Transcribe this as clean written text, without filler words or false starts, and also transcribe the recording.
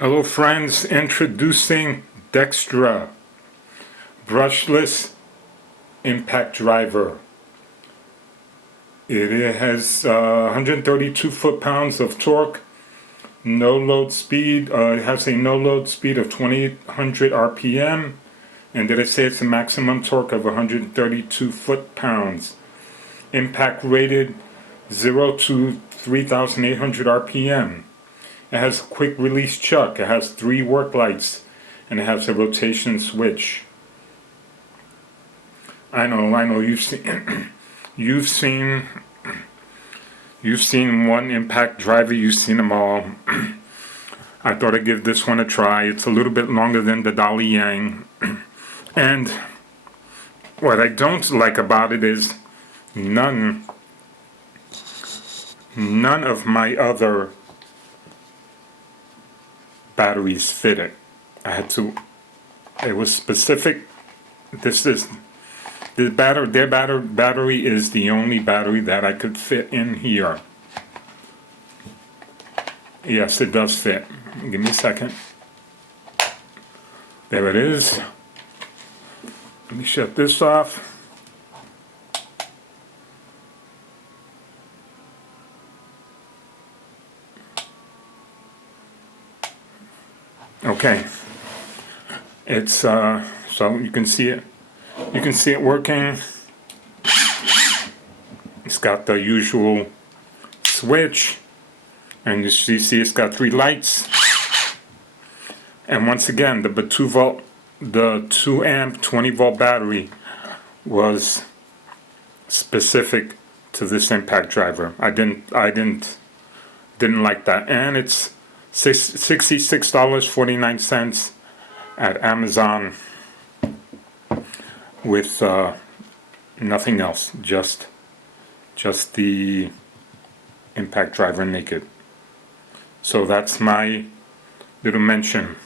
Hello friends, introducing DEXTRA brushless impact driver. It has 132 foot-pounds of torque, no load speed. It has a no load speed of 2800 RPM, and did I say it's a maximum torque of 132 foot-pounds. Impact rated 0 to 3800 RPM. It has a quick release chuck. It has 3 work lights, and it has a rotation switch. I know. You've seen one impact driver. You've seen them all. I thought I'd give this one a try. It's a little bit longer than the Dolly Yang, and what I don't like about it is none of my other batteries fit it. It was specific. Their battery is the only battery that I could fit in here. Yes, it does fit. Give me a second. There it is. Let me shut this off. Okay, it's so you can see it. You can see it working. It's got the usual switch, and you see it's got 3 lights. And once again, the 2 amp 20 volt battery was specific to this impact driver. I didn't like that, and it's $66.49 at Amazon with nothing else, just the impact driver naked. So that's my little mention